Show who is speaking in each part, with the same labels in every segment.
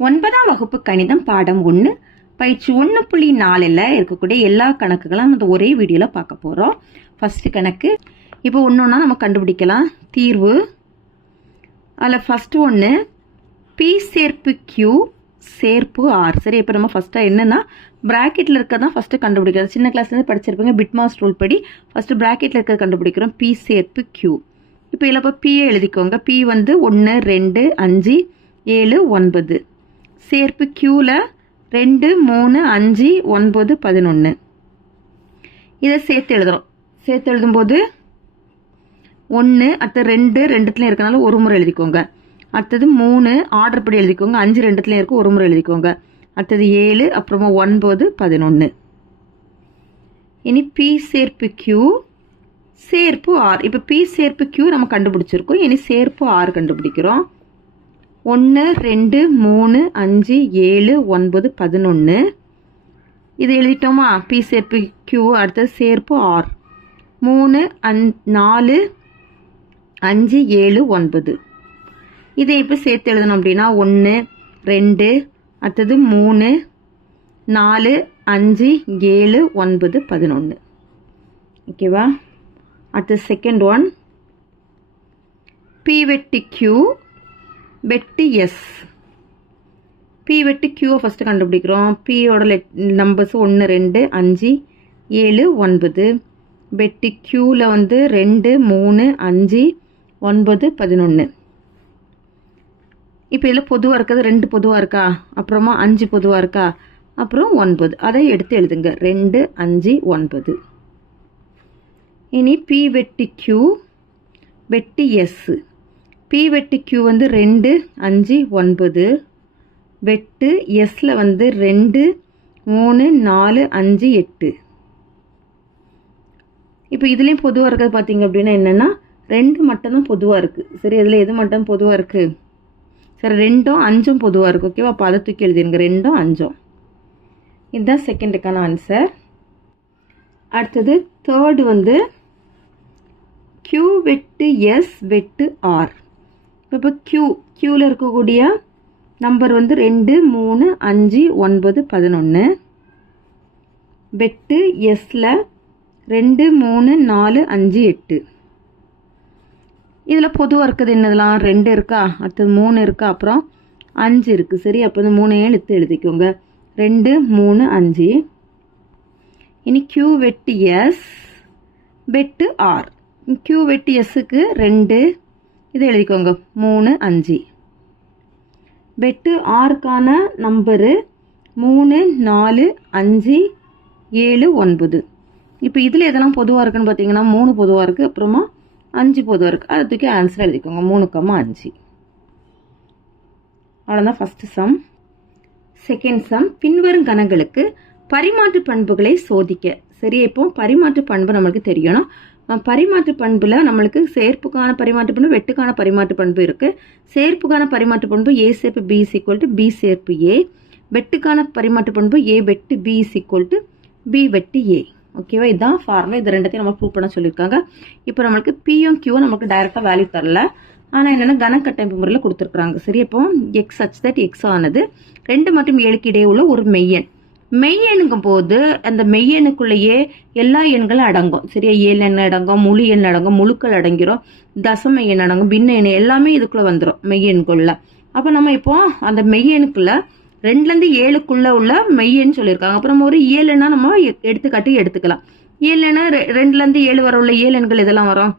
Speaker 1: ஒன்பதாம் வகுப்பு கணிதம் பாடம் ஒன்று பயிற்சி ஒன்று புள்ளி நாலில் இருக்கக்கூடிய எல்லா கணக்குகளும் அந்த ஒரே வீடியோவில் பார்க்க போகிறோம் ஃபஸ்ட்டு கணக்கு. இப்போ ஒன்று ஒன்றா நம்ம கண்டுபிடிக்கலாம். தீர்வு. அதில் ஃபஸ்ட்டு ஒன்று பி சேர்ப்பு கியூ சேர்ப்பு ஆர் சரி இப்போ நம்ம ஃபஸ்ட்டாக என்னென்னா ப்ராக்கெட்டில் இருக்க தான் ஃபஸ்ட்டு கண்டுபிடிக்கிறது சின்ன கிளாஸ்லேருந்து படிச்சிருப்பீங்க பிட்மாஸ் ரூல் படி ஃபஸ்ட்டு ப்ராக்கெட்டில் இருக்க கண்டுபிடிக்கிறோம். பி சேர்ப்பு கியூ இப்போ இல்லை இப்போ பிஏ எழுதிக்கோங்க. பி வந்து ஒன்று ரெண்டு அஞ்சு ஏழு ஒன்பது. சேர்ப்பு கியூவில் ரெண்டு மூணு அஞ்சு ஒன்பது பதினொன்று இதை சேர்த்து எழுதுகிறோம் சேர்த்து எழுதும்போது ஒன்று அடுத்து ரெண்டு ரெண்டுத்துலையும் இருக்கனால ஒரு முறை எழுதிக்கோங்க. அடுத்தது மூணு ஆர்டர் படி எழுதிக்கோங்க. அஞ்சு ரெண்டுத்துலையும் இருக்கும் ஒரு முறை எழுதிக்கோங்க. அடுத்தது ஏழு அப்புறமா ஒன்பது பதினொன்று இனி பி சேர்ப்பு கியூ சேர்ப்பு ஆர் இப்போ பி சேர்ப்பு கியூ நம்ம கண்டுபிடிச்சிருக்கோம். இனி சேர்ப்பு ஆர் கண்டுபிடிக்கிறோம். ஒன்று ரெண்டு மூணு அஞ்சு ஏழு ஒன்பது பதினொன்று இது எழுதிட்டோமா? பி சேர்ப்பு கியூ அடுத்தது சேர்ப்பு ஆர் மூணு அஞ் நாலு அஞ்சு ஏழு ஒன்பது. இதை இப்போ சேர்த்து எழுதணும் அப்படின்னா ஒன்று ரெண்டு அடுத்தது மூணு நாலு அஞ்சு ஏழு ஒன்பது பதினொன்று ஓகேவா? அடுத்த செகண்ட் ஒன் பி வெட்டி கியூ வெட்டு எஸ் பி வெட்டி கியூவை ஃபஸ்ட்டு கண்டுபிடிக்கிறோம். பியோட லெட் நம்பர்ஸ் ஒன்று ரெண்டு அஞ்சு ஏழு ஒன்பது. வெட்டு கியூவில் வந்து ரெண்டு மூணு அஞ்சு ஒன்பது பதினொன்று இப்போ இதில் பொதுவாக இருக்கிறது ரெண்டு பொதுவாக இருக்கா? அப்புறமா அஞ்சு பொதுவாக இருக்கா? அப்புறம் ஒன்பது. அதை எடுத்து எழுதுங்க. ரெண்டு அஞ்சு ஒன்பது. இனி பி வெட்டி கியூ வெட்டி எஸ்ஸு பி வெட்டு கியூ வந்து ரெண்டு அஞ்சு ஒன்பது. வெட்டு எஸ்ஸில் வந்து ரெண்டு மூணு நாலு அஞ்சு எட்டு. இப்போ இதுலேயும் பொதுவாக இருக்கிறது பார்த்தீங்க அப்படின்னா என்னென்னா ரெண்டு மட்டும்தான் பொதுவாக இருக்குது சரி அதில் எது மட்டும் பொதுவாக இருக்குது சரி ரெண்டும் அஞ்சும் பொதுவாக இருக்குது ஓகேவா அப்போ அதை தூக்கி எழுதிருங்க. ரெண்டும் அஞ்சும். இதுதான் செகண்டுக்கான ஆன்சர் அடுத்தது தேர்டு வந்து க்யூ வெட்டு எஸ் வெட்டு ஆர் இப்போ க்யூ க்யூவில் இருக்கக்கூடிய நம்பர் வந்து ரெண்டு மூணு அஞ்சு ஒன்பது பதினொன்று வெட்டு எஸ்ஸில் ரெண்டு மூணு நாலு அஞ்சு எட்டு. இதில் பொதுவாக இருக்குது என்னதெல்லாம் ரெண்டு இருக்கா? அடுத்தது மூணு இருக்கா? அப்புறம் அஞ்சு இருக்குது சரி அப்போ இந்த மூணு எழுத்து எழுதிக்கோங்க. ரெண்டு மூணு அஞ்சு. இனி க்யூ வெட்டு எஸ் வெட்டு ஆர் க்யூ வெட்டு எஸ்ஸுக்கு ரெண்டு இதை எழுதிக்கோங்க. மூணு அஞ்சு. வெட்டு ஆறுக்கான நம்பரு மூணு நாலு அஞ்சு ஏழு ஒன்பது. இப்போ இதில் எதெல்லாம் பொதுவாக இருக்குன்னு பார்த்தீங்கன்னா மூணு பொதுவாக இருக்குது அப்புறமா அஞ்சு பொதுவாக இருக்குது அதை தூக்கி ஆன்சர் எழுதிக்கோங்க. மூணு கம்மா அஞ்சு. அவ்வளோதான் ஃபஸ்ட்டு சம் செகண்ட் சம் பின்வரும் கணங்களுக்கு பரிமாற்று பண்புகளை சோதிக்க. சரி இப்போ பரிமாற்று பண்பு நம்மளுக்கு தெரியணும். பரிமாற்று பண்பில் நம்மளுக்கு சேர்ப்புக்கான பரிமாற்று பண்பு வெட்டுக்கான பரிமாற்று பண்பு இருக்குது சேர்ப்புக்கான பரிமாற்று பண்பு ஏ சேர்ப்பு B is equal to B சேர்ப்பு ஏ வெட்டுக்கான பரிமாற்று பண்பு ஏ வெட்டு B is equal to B வெட்டு ஏ ஓகேவா இதுதான் ஃபார்முலா இது ரெண்டத்தையும் நம்ம ப்ரூவ் பண்ண சொல்லியிருக்காங்க. இப்போ நம்மளுக்கு பியும் கியூ நமக்கு டைரெக்டாக வேல்யூ தரல. ஆனால் என்னென்னா கனக்கட்டமைப்பு முறையில் கொடுத்துருக்குறாங்க. சரி இப்போ எக்ஸ் சச் தட் எக்ஸ் ஆனது ரெண்டு மற்றும் ஏழுக்கு இடையே உள்ள ஒரு மெய்யன் மெய் எண்ணுக்கும் போது அந்த மெய்யெண்ணுக்குள்ளேயே எல்லா எண்களும் அடங்கும். சரியா? ஏழு எண் அடங்கும் முழு எண் அடங்கும் முழுக்கள் அடங்கிரும் தசம எண் அடங்கும் பின்ன எண் எல்லாமே இதுக்குள்ளே வந்துடும் மெய்யெண்குள்ள அப்போ நம்ம இப்போ அந்த மெய்யெண்ணுக்குள்ள ரெண்டுலேருந்து ஏழுக்குள்ளே உள்ள மெய்யன்னு சொல்லியிருக்காங்க. அப்புறம் ஒரு ஏழுன்னா நம்ம எ- எடுத்துக்கலாம். ஏழுன்னா ரெ- ரெண்டுலேருந்து ஏழு வர உள்ள ஏழு எண்கள் இதெல்லாம் வரும்?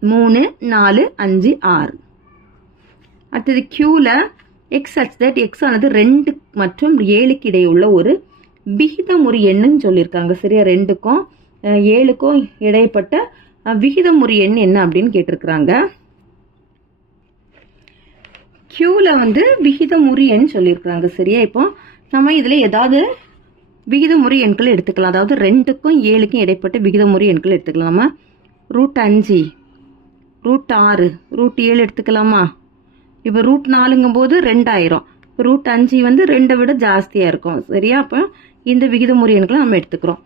Speaker 1: மூணு நாலு அஞ்சு ஆறு. அடுத்தது க்யூவில் எக்ஸ் அச் தட் எக்ஸ் ஆனது ரெண்டு மற்றும் ஏழுக்கு இடையே உள்ள ஒரு விகிதமுறி எண்ணுன்னு சொல்லியிருக்காங்க. சரியா? ரெண்டுக்கும் ஏழுக்கும் இடைப்பட்ட விகிதமுறி எண் என்ன அப்படின்னு கேட்டிருக்கிறாங்க. க்யூவில் வந்து விகிதமுறி எண் சொல்லியிருக்கிறாங்க. சரியா? இப்போ நம்ம இதில் ஏதாவது விகிதமுறி எண்கள் எடுத்துக்கலாம். அதாவது ரெண்டுக்கும் ஏழுக்கும் இடைப்பட்ட விகிதமுறி எண்கள் எடுத்துக்கலாம். நம்ம ரூட் அஞ்சு ரூட் ஆறு ரூட் ஏழு எடுத்துக்கலாமா? இப்போ ரூட் நாலுங்கும் போது ரெண்டாயிரம். இப்போ ரூட் அஞ்சு வந்து ரெண்டை விட ஜாஸ்தியாக இருக்கும். சரியா? அப்போ இந்த விகித முறையன்களை நம்ம எடுத்துக்கிறோம்.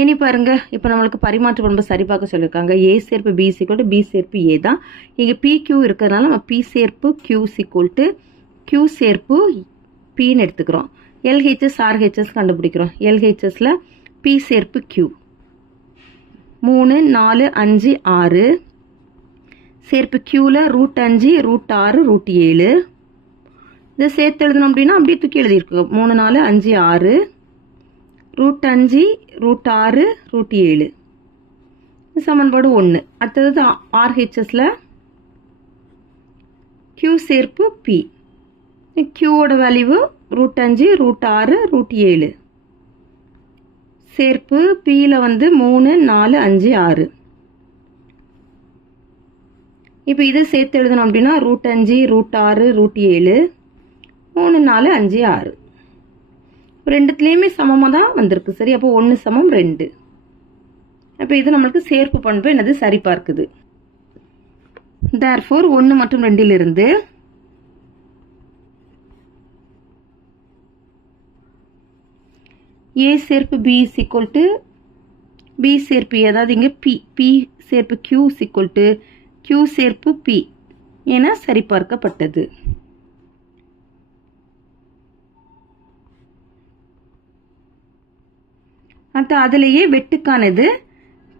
Speaker 1: இனி பாருங்க. இப்போ நம்மளுக்கு பரிமாற்ற பண்பு சரி பார்க்க சொல்லியிருக்காங்க. ஏ சேர்ப்பு பி சிக்கோல் பி சேர்ப்பு ஏ தான். இங்கே பி கியூ இருக்கிறதுனால நம்ம பி சேர்ப்பு கியூ சிக்கோல் டு கியூ சேர்ப்பு பின்னு எடுத்துக்கிறோம். எல்ஹெச்எஸ் ஆர்ஹெச்எஸ் கண்டுபிடிக்கிறோம். எல்ஹெச்எஸில் பி சேர்ப்பு கியூ மூணு நாலு அஞ்சு ஆறு. சேர்ப்பு கியூவில் ரூட் அஞ்சு ரூட் ஆறு ரூட் ஏழு. இதை சேர்த்து எழுதணும் அப்படின்னா அப்படியே தூக்கி எழுதியிருக்கோம். மூணு நாலு அஞ்சு ஆறு. ரூட் அஞ்சு ரூட் ஆறு ரூட் ஏழு. சமன்பாடு ஒன்று அடுத்தது ஆர்ஹெச்எஸில் கியூ சேர்ப்பு பி கியூவோட வேல்யூ ரூட் அஞ்சு ரூட் ஆறு ரூட் ஏழு. சேர்ப்பு பியில் வந்து மூணு நாலு அஞ்சு ஆறு. இப்போ இதை சேர்த்து எழுதணும் அப்படின்னா ரூட் அஞ்சு ரூட் ஆறு ரூட் ஏழு மூணு நாலு அஞ்சு ஆறு. ரெண்டுத்துலேயுமே சமமாக தான் வந்திருக்கு. சரி அப்போ ஒன்று சமம் ரெண்டு. அப்போ இது நம்மளுக்கு சேர்ப்பு பண்பு என்னது? சரி பார்க்குது தேர்ஃபோர் ஒன்று மற்றும் ரெண்டிலிருந்து ஏ சேர்ப்பு B is equal to B சேர்ப்பு அதாவது இங்கே பி பி சேர்ப்பு Q is equal to Q சேர்ப்பு பி என சரிபார்க்கப்பட்டது. அடுத்து அதிலேயே வெட்டுக்கானது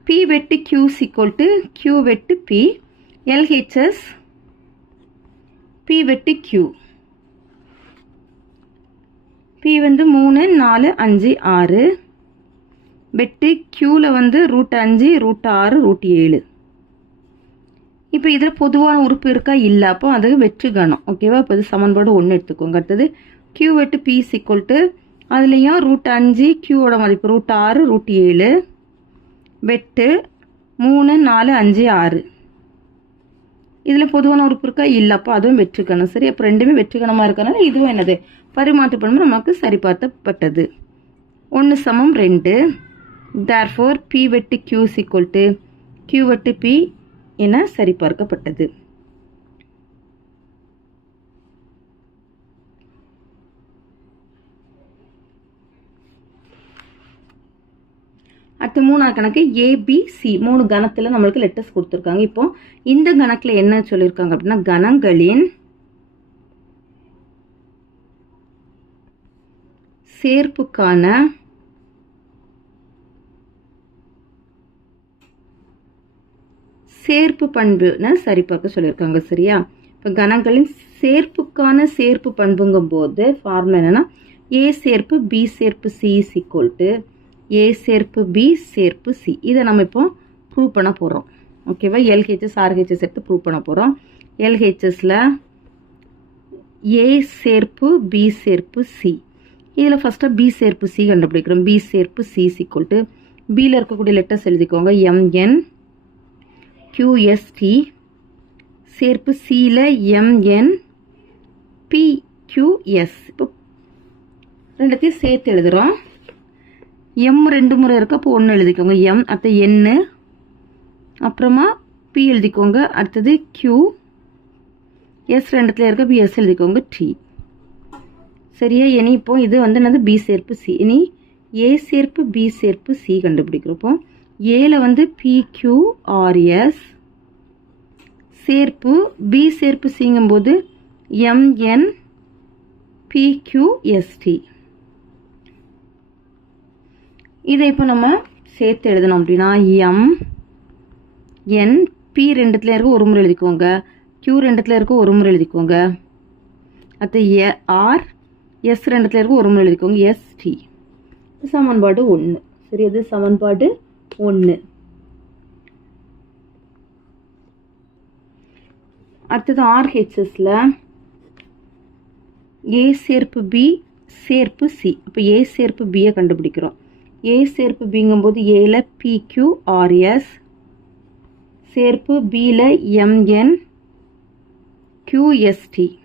Speaker 1: பி வெட்டு Q is equal to Q வெட்டு பி எல்ஹெச்எஸ் பி வெட்டு கியூ பி வந்து மூணு நாலு அஞ்சு ஆறு. வெட்டு கியூவில் வந்து ரூட் அஞ்சு ரூட் ஆறு ரூட் ஏழு. இப்போ இதில் பொதுவான உறுப்பு இருக்கா? இல்லை. அப்போ அது வெற்று கணம். ஓகேவா இப்போ இது சமன்பாடு ஒன்று எடுத்துக்கோங்க. அடுத்தது கியூ வெட்டு பி சிக்கோல் டு அதுலேயும் ரூட் அஞ்சு கியூவோட மதிப்பு ரூட் ஆறு ரூட் ஏழு. வெட்டு மூணு நாலு அஞ்சு ஆறு. இதில் பொதுவான உறுப்பு இருக்கா? இல்லை. அப்போ அதுவும் வெற்றுக்கணும் சரி அப்போ ரெண்டுமே வெற்றுக்கணமாக இருக்கனால இதுவும் என்னது? பரிமாற்று பண்பு நமக்கு சரிபார்த்தப்பட்டது ஒன்று சமம் ரெண்டு. தேர் ஃபோர் பி வெட்டு Q is equal to Q வெட்டு பி என சரிபார்க்கப்பட்டது. அடுத்து மூணாவது கணக்கு ஏபிசி மூணு கணத்தில் நம்மளுக்கு லெட்டர்ஸ் கொடுத்துருக்காங்க. இப்போ இந்த கணக்கில் என்ன சொல்லியிருக்காங்க அப்படின்னா கணங்களின் சேர்ப்புக்கான சேர்ப்பு பண்புன்னு சரிபார்க்க சொல்லியிருக்காங்க சரியா? இப்போ கணங்களின் சேர்ப்புக்கான சேர்ப்பு பண்புங்கும் போது ஃபார்முலா என்னென்னா ஏ சேர்ப்பு பி சேர்ப்பு C is equal to A சேர்ப்பு பி சேர்ப்பு சி இதை நம்ம இப்போ ப்ரூவ் பண்ண போகிறோம் ஓகேவா எல்ஹெச்எஸ் ஆர்ஹெச்எஸ் எடுத்து ப்ரூவ் பண்ண போகிறோம் எல்ஹெச்எஸில் ஏ சேர்ப்பு பி சேர்ப்பு சி இதில் ஃபஸ்ட்டாக பி சேர்ப்பு சி கண்டுபிடிக்கிறோம். பி சேர்ப்பு சி சிக்குவல் டு பியில் இருக்கக்கூடிய லெட்டர்ஸ் எழுதிக்கோங்க. எம்என் கியூஎஸ்டி சேர்ப்பு சியில் எம்என் பிக்யூஎஸ் இப்போ ரெண்டுத்தையும் சேர்த்து எழுதுகிறோம் எம் ரெண்டு முறை இருக்க அப்போ ஒன்று எழுதிக்கோங்க. எம் அடுத்த என்னு அப்புறமா பி எழுதிக்கோங்க. அடுத்தது கியூ எஸ் ரெண்டுத்துல இருக்க பி எஸ் எழுதிக்கோங்க. டி சரியா? இனி இப்போ இது வந்து என்னது? பி சேர்ப்பு சி இனி ஏ சேர்ப்பு பி சேர்ப்பு சி கண்டுபிடிக்கிறப்போ ஏல வந்து பிக்யூஆர்எஸ் சேர்ப்பு பி சேர்ப்பு சிங்கும்போது எம்என் பிக்யூஎஸ்டி இதை இப்போ நம்ம சேர்த்து எழுதணும் அப்படின்னா எம் என் பி ரெண்டுத்தில் இருக்க ஒரு முறை எழுதிக்கோங்க. கியூ ரெண்டுத்தில் இருக்க ஒரு முறை எழுதிக்கோங்க. அடுத்து எ ஆர் எஸ் ரெண்டுத்தில் இருக்க ஒரு முறை எழுதிக்கோங்க. எஸ்டி சமன்பாடு ஒன்று சரி அது சமன்பாடு ஒன்று அடுத்தது ஆர்ஹெச்எஸில் ஏ சேர்ப்பு பி சேர்ப்பு சி அப்போ ஏ சேர்ப்பு பியை கண்டுபிடிக்கிறோம். ஏ சேர்ப்பு பிங்கும்போது ஏல பிக்யூ ஆர்எஸ் சேர்ப்பு பியில் எம்என் கியூஎஸ்டி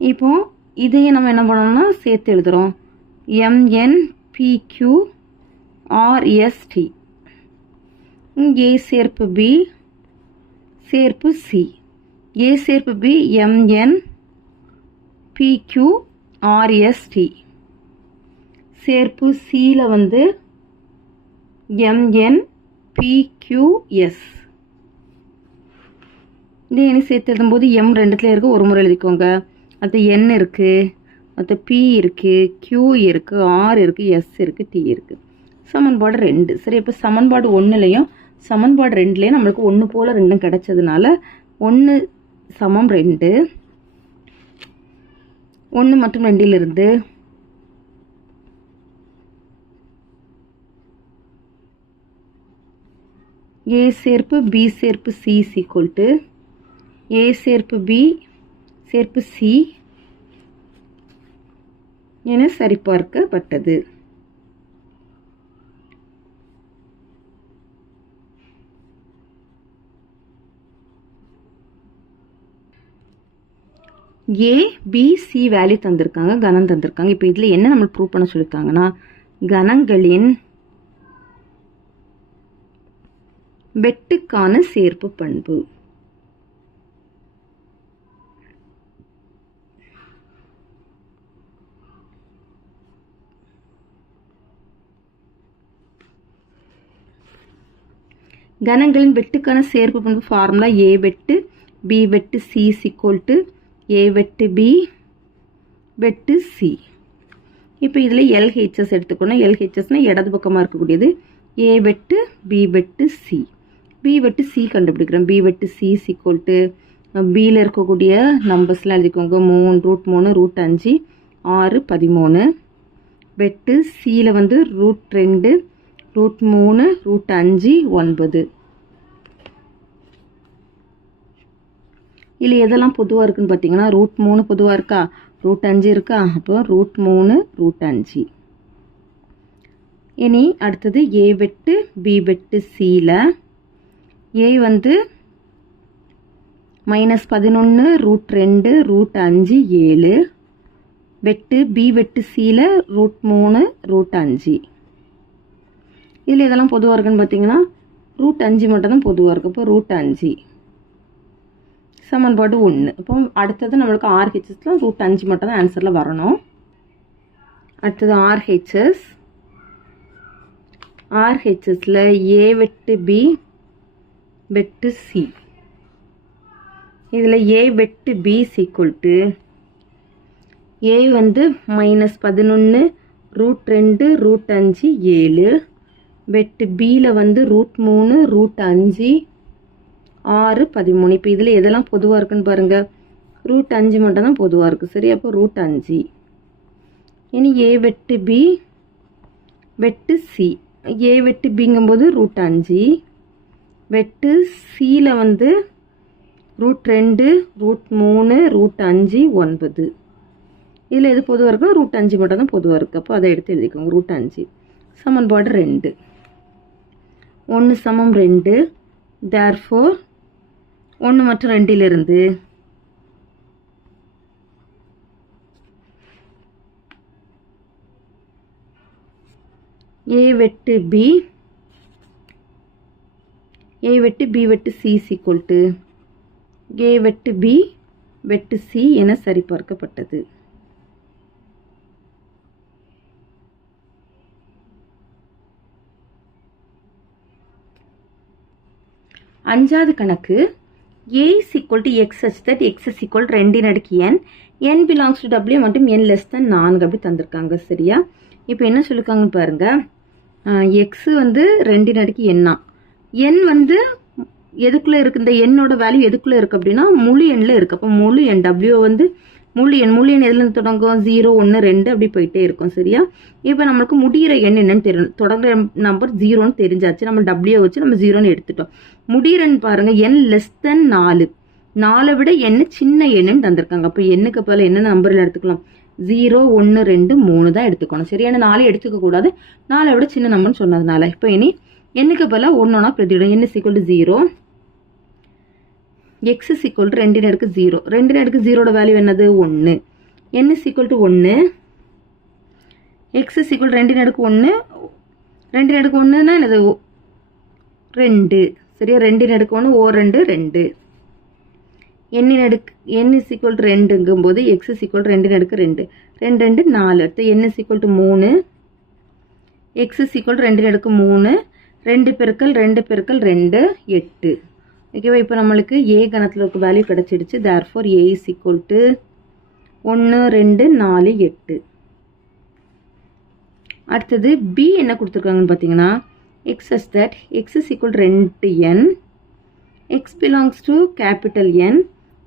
Speaker 1: இப்போ இதையும் நம்ம என்ன பண்ணோம்னா சேர்த்து எழுதுகிறோம் எம்என் பிக்யூ ஆர்எஸ்டி ஏ சேர்ப்பு பி சேர்ப்பு சி ஏ சேர்ப்பு பி எம்என் பிக்யூ ஆர்எஸ்டி சேர்ப்பு சியில் வந்து எம்என் பிக்யூஎஸ் இதே எண்ணி சேர்த்து எழுதும்போது எம் ரெண்டுத்துல இருக்கு ஒரு முறை எழுதிக்கோங்க. அடுத்து என் இருக்குது மற்ற பி இருக்குது கியூ இருக்குது ஆர் இருக்குது எஸ் இருக்குது டி இருக்குது சமன்பாடு ரெண்டு. சரி இப்போ சமன்பாடு ஒன்றுலையும் சமன்பாடு ரெண்டுலேயும் நம்மளுக்கு ஒன்று போல் ரெண்டும் கிடைச்சதுனால ஒன்று சமம் ரெண்டு. ஒன்று மற்றும் ரெண்டிலிருந்து ஏ சேர்ப்பு பி சேர்ப்பு சி சீக்குவல் டு ஏ சேர்ப்பு பி சேர்ப்பு சி என சரிபார்க்கப்பட்டது. ஏ பி சி வேல்யூ தந்திருக்காங்க கணம் தந்திருக்காங்க. இப்போ இதில் என்ன நம்ம ப்ரூவ் பண்ண சொல்லியிருக்காங்கன்னா கணங்களின் வெட்டுக்கான சேர்ப்பு பண்பு. கணங்களின் வெட்டுக்கான சேர்ப்பு பண்பு ஃபார்முலா ஏ வெட்டு பி வெட்டு சி சிக்கோல் டு ஏ வெட்டு பி வெட்டு சி இப்போ இதில் எல்ஹெச்எஸ் எடுத்துக்கணும். எல்ஹெச்எஸ்னால் இடது பக்கமாக இருக்கக்கூடியது. ஏ வெட்டு பி வெட்டு சி பி வெட்டு சி கண்டுபிடிக்கிறோம். பி வெட்டு சி சிக்கோல் டு பியில் இருக்கக்கூடிய நம்பர்ஸ்லாம் எழுதிக்கோங்க. மூணு ரூட் மூணு ரூட் அஞ்சு ஆறு பதிமூணு. வெட்டு சியில் வந்து ரூட் ரெண்டு ரூட் மூணு ரூட் அஞ்சு ஒன்பது. இதில் எதெல்லாம் பொதுவாக இருக்குன்னு பார்த்தீங்கன்னா ரூட் மூணு பொதுவாக இருக்கா? ரூட் அஞ்சு இருக்கா? அப்போ ரூட் மூணு ரூட் அஞ்சு. இனி அடுத்தது ஏ வெட்டு பி வெட்டு சியில் ஏ வந்து மைனஸ் பதினொன்று ரூட் ரெண்டு ரூட் அஞ்சு ஏழு. வெட்டு பி வெட்டு சியில் ரூட் மூணு ரூட் அஞ்சு. இதில் இதெல்லாம் பொதுவாக இருக்குன்னு பார்த்தீங்கன்னா ரூட் அஞ்சு மட்டும் தான் பொதுவாக இருக்குது இப்போ ரூட் அஞ்சு. சமன்பாடு ஒன்று அப்போ அடுத்தது நம்மளுக்கு ஆர்ஹெச்எஸில் ரூட் அஞ்சு மட்டும் தான் ஆன்சரில் வரணும். அடுத்தது ஆர்ஹெச்எஸ் ஆர்ஹெச்எஸில் ஏ வெட்டு பி வெட்டு சி இதில் ஏ வெட்டு பி சீக்குவல் டு ஏ வந்து மைனஸ் பதினொன்று ரூட் ரெண்டு ரூட் அஞ்சு ஏழு. வெட்டு பியில் வந்து ரூட் மூணு ரூட் அஞ்சு ஆறு பதிமூணு. இப்போ இதில் எதெல்லாம் பொதுவாக இருக்குன்னு பாருங்கள் ரூட் அஞ்சு மட்டும் தான் பொதுவாக இருக்குது சரி அப்போ ரூட் அஞ்சு. இனி ஏ வெட்டு பி வெட்டு சி ஏ வெட்டு பிங்கும்போது ரூட் அஞ்சு. வெட்டு சியில் வந்து ரூட் ரெண்டு ரூட் மூணு ரூட் அஞ்சு ஒன்பது. இதில் எது பொதுவாக இருக்கோ ரூட் அஞ்சு மட்டும் தான் பொதுவாக இருக்குது அப்போ அதை எடுத்து எழுதிக்கோங்க. ரூட் அஞ்சு. சமன்பாடு ரெண்டு. ஒன்று சமம் ரெண்டு. தேர் ஃபோர் ஒன்று மற்றும் ரெண்டிலிருந்து. ஏ வெட்டு பி ஏ வெட்டு பி வெட்டு சி சீக்குவல் டு ஏ வெட்டு பி வெட்டு சி என சரிபார்க்கப்பட்டது. அஞ்சாவது கணக்கு A is equal to X such that X is equal ரெண்டின் அடுக்கு N N belongs to W மற்றும் என் லெஸ் தன் நான்கு அப்படி தந்திருக்காங்க சரியா? இப்போ என்ன சொல்லியிருக்காங்கன்னு பாருங்கள் எக்ஸு வந்து ரெண்டின் அடுக்கு எண்ணா என் வந்து எதுக்குள்ளே இருக்குது இந்த எண்ணோட வேல்யூ எதுக்குள்ளே இருக்குது அப்படின்னா முழு எண்ணில் இருக்குது அப்போ முழு எண் டபிள்யூ வந்து முழு எண் முழு எண் எதுலேருந்து தொடங்கும்? ஜீரோ ஒன்று ரெண்டு அப்படி போயிட்டே இருக்கும் சரியா? இப்போ நம்மளுக்கு முடிகிற எண் என்னன்னு தெரியும் தொடங்குற நம்பர் ஜீரோன்னு தெரிஞ்சாச்சு. நம்ம டபிள்யூ வச்சு நம்ம ஜீரோன்னு எடுத்துட்டோம். முடிகிறன்னு பாருங்கள் எண் லெஸ் தென் நாலு. நாலை விட எண்ணு சின்ன எண்ணுன்னு தந்திருக்காங்க. அப்போ எண்ணுக்கு பதில் என்ன நம்பரில் எடுத்துக்கலாம்? ஜீரோ ஒன்று ரெண்டு மூணு தான் எடுத்துக்கணும். சரியான நாலு எடுத்துக்க கூடாது? நாலை விட சின்ன நம்பர்னு சொன்னதுனால. இப்போ இனி எண்ணுக்கு பதிலாக ஒன்றொன்னா பிரதிவிடும் N is equal to zero X is equal to ரெண்டின் அடுக்கு ஜீரோ ரெண்டின் அடுக்கு ஜீரோட வேல்யூ என்னது? ஒன்று என் சீக்குவல் டு ஒன்று எக்ஸ் சீக்குவல் ரெண்டின் அடுக்கு ஒன்று ரெண்டின் அடுக்கு ஒன்றுனா என்னது? ஓ- ரெண்டு. சரியா? ரெண்டின் அடுக்கு ஒன்று ஓ ரெண்டு ரெண்டு. எண்ணின் அடுக்கு என் இஸ் ஈக்குவல் டு ரெண்டுங்கும்போது எக்ஸ் இஸ் ஈக்குவல் ரெண்டின் அடுக்கு ரெண்டு. ரெண்டு ரெண்டு நாலு. அடுத்து என் இஸ் ஈக்குவல் டு மூணு. எக்ஸ் இஸ் ஈக்குவல் ரெண்டின் அடுக்கு மூணு. ரெண்டு பெருக்கல் ரெண்டு பெருக்கல் ரெண்டு எட்டு. ஓகேவா இப்போ நம்மளுக்கு ஏ கணத்தில் இருக்க value கிடச்சிடுச்சு. Therefore A is equal to ஒன்று ரெண்டு நாலு எட்டு. அடுத்தது பி என்ன கொடுத்துருக்காங்கன்னு பார்த்தீங்கன்னா X such that X is equal ரெண்டு N X belongs to capital N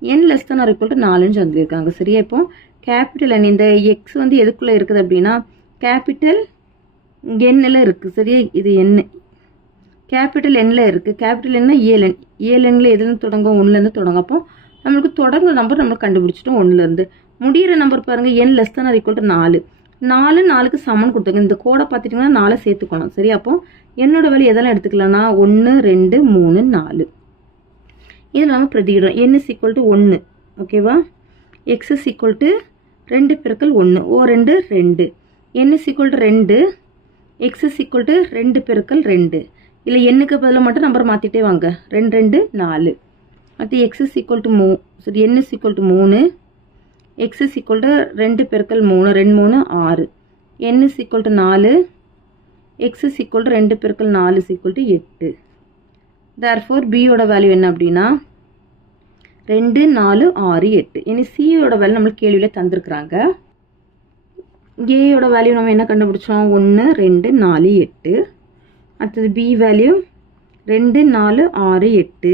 Speaker 1: N less than or equal to நாலுன்னு சொல்லியிருக்காங்க. சரியா இப்போ? கேபிட்டல் என் இந்த எக்ஸ் வந்து எதுக்குள்ளே இருக்குது அப்படின்னா கேபிட்டல் எண்ணில் இருக்குது சரியா? இது என் கேபிட்டல் எண்ணில் இருக்குது கேபிட்டல் என்ன ஏஎல்என் ஏஎல்என்ல எதுலேருந்து தொடங்கும்? ஒன்றுலேருந்து தொடங்கும். அப்போ நம்மளுக்கு தொடங்குற நம்பர் நம்மளுக்கு கண்டுபிடிச்சிட்டோம் ஒன்றுலேருந்து முடிகிற நம்பர் பாருங்கள் N less than equal to நாலு. நாலு நாலுக்கு சமன் கொடுத்துங்க இந்த கோடை பார்த்துட்டிங்கன்னா நாலை சேர்த்துக்கணும். சரி அப்போ என்னோட வழி எதெல்லாம் எடுத்துக்கலாம்னா ஒன்று ரெண்டு மூணு நாலு. இதில் நம்ம பிரதியிடும் என் இஸ் ஈக்குவல் டு ஒன்று ஓகேவா எக்ஸ் இஸ் ஈக்குவல் டு ரெண்டு பெருக்கள் ஒன்று ஓ ரெண்டு ரெண்டு. என் இஸ் ஈக்குவல் டு ரெண்டு. எக்ஸ் இஸ் ஈக்குவல் டு ரெண்டு பெருக்கள் ரெண்டு. இல்லை எண்ணுக்கு பதிலாக மட்டும் நம்பர் மாற்றிட்டே வாங்க. ரெண்டு ரெண்டு நாலு. அடுத்து எக்ஸ் இஸ் ஈக்குவல் டு மூ சரி என் இஸ் ஈக்குவல் டு மூணு. எக்ஸ் இஸ் ஈக்குவல் டு ரெண்டு பெருக்கள் மூணு ரெண்டு மூணு ஆறு. என் இஸ் ஈக்குவல் டு நாலு. எக்ஸ் இஸ் ஈக்குவல் டு ரெண்டு பெருக்கள் நாலு இஸ் ஈக்குவல் டு எட்டு. தேர் ஃபோர் பியோட வேல்யூ என்ன அப்படின்னா ரெண்டு நாலு ஆறு எட்டு. இனி சியோட வேல்யூ நம்மளுக்கு கேள்வியில் தந்திருக்கிறாங்க. ஏயோட வேல்யூ நம்ம என்ன கண்டுபிடிச்சோம்? ஒன்று ரெண்டு நாலு எட்டு. அடுத்தது பி வேல்யூ ரெண்டு நாலு ஆறு எட்டு.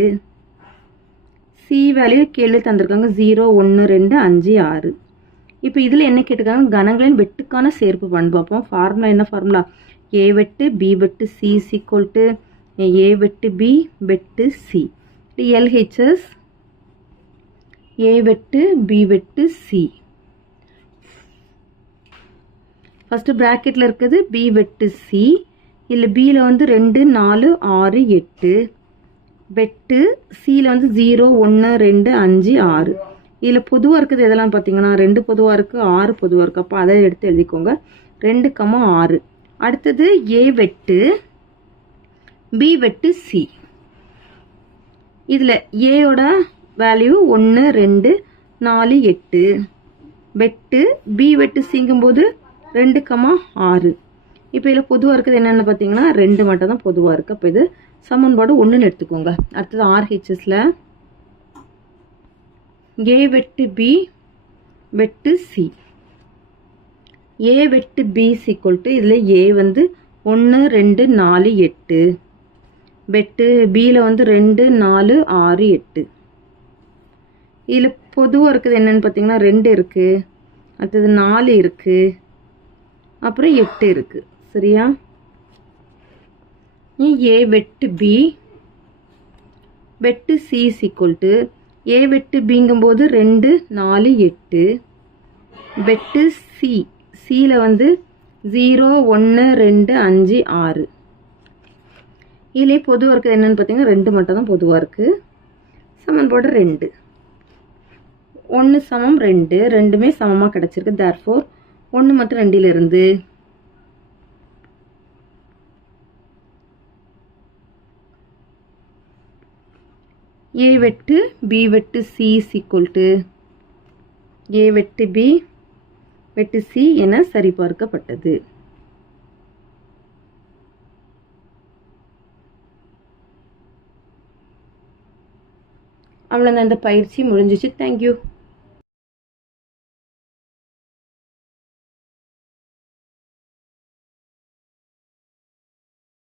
Speaker 1: சி வேல்யூ கேள்வி தந்திருக்காங்க. ஜீரோ ஒன்று ரெண்டு அஞ்சு ஆறு. இப்போ இதில் என்ன கேட்டிருக்காங்க? கணங்களின் வெட்டுக்கான சேர்ப்பு பண்பு. அப்போ ஃபார்முலா என்ன ஃபார்முலா ஏ வெட்டு பி வெட்டு சி சீக்வல் டு ஏ வெட்டு பி வெட்டு சி எல்ஹெச்எஸ் ஏ வெட்டு பி வெட்டு சி ஃபஸ்ட்டு ப்ராக்கெட்டில் இருக்குது பி வெட்டு சி இல்லை பியில் வந்து ரெண்டு நாலு ஆறு எட்டு. வெட்டு சியில் வந்து ஜீரோ ஒன்று ரெண்டு அஞ்சு ஆறு. இதில் பொதுவாக இருக்குது எதெல்லாம் பார்த்தீங்கன்னா ரெண்டு பொதுவாக இருக்குது ஆறு பொதுவாக இருக்குது அப்போ அதை எடுத்து எழுதிக்கோங்க. ரெண்டு கம்மா ஆறு. அடுத்தது ஏ வெட்டு பி வெட்டு சி இதில் ஏயோட வேல்யூ ஒன்று ரெண்டு நாலு எட்டு. வெட்டு பி வெட்டு சிங்கும்போது ரெண்டு கம்மா ஆறு. இப்போ இதில் பொதுவாக இருக்குது என்னென்னு பார்த்தீங்கன்னா ரெண்டு மட்டும் தான் பொதுவாக இருக்குது அப்போ இது சமன்பாடு ஒன்றுன்னு எடுத்துக்கோங்க. அடுத்தது ஆர்ஹெச்எஸில் ஏ வெட்டு பி வெட்டு சி ஏ வெட்டு பி சீக்குவல் டு இதில் ஏ வந்து ஒன்று ரெண்டு நாலு எட்டு. வெட்டு பியில் வந்து ரெண்டு நாலு ஆறு எட்டு. இதில் பொதுவாக இருக்குது என்னென்னு பார்த்தீங்கன்னா ரெண்டு இருக்குது அடுத்தது நாலு இருக்குது அப்புறம் எட்டு இருக்குது சரியா? ஏ வெட்டு பி வெட்டு சி ஈக்குவல் டு ஏ வெட்டு பிங்கும்போது ரெண்டு நாலு எட்டு. வெட்டு சி சியில் வந்து ஜீரோ ஒன்று ரெண்டு அஞ்சு ஆறு. இதிலே பொதுவாக இருக்குது என்னென்னு பார்த்தீங்கன்னா ரெண்டு மட்டும் தான் பொதுவாக இருக்குது சமன்பாடு ரெண்டு. ஒன்று சமம் ரெண்டு ரெண்டுமே சமமாக கிடச்சிருக்கு. தேர்ஃபோர் ஒன்று மட்டும் ரெண்டிலிருந்து ஏ வெட்டு பி வெட்டு சி சீக்குவல் டு ஏ வெட்டு பி வெட்டு சி என சரிபார்க்கப்பட்டது. அவ்வளோதான் இந்த பயிற்சி முடிஞ்சிச்சு. தேங்க்யூ